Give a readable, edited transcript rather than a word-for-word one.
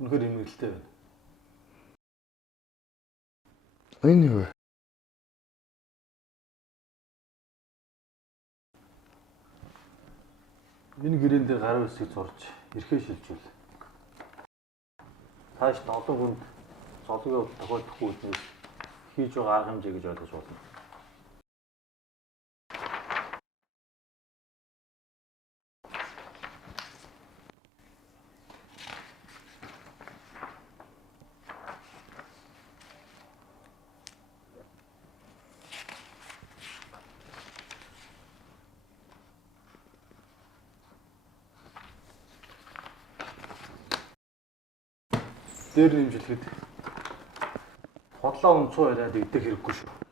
Үнэхээр эмгэлтэй байна. Энэ юу вэ? Энэ гэрээн дээр гарын үсгийг зурж эрхээ шилжүүл. Тааш 7 хүнд золгийн хувьд тохиолдохгүй үднээс хийж байгаа арга хэмжээ гэж ойлгож болно. Дээр нэмжлэхэд хотлоо унцуу яриад идэх хэрэггүй шүү.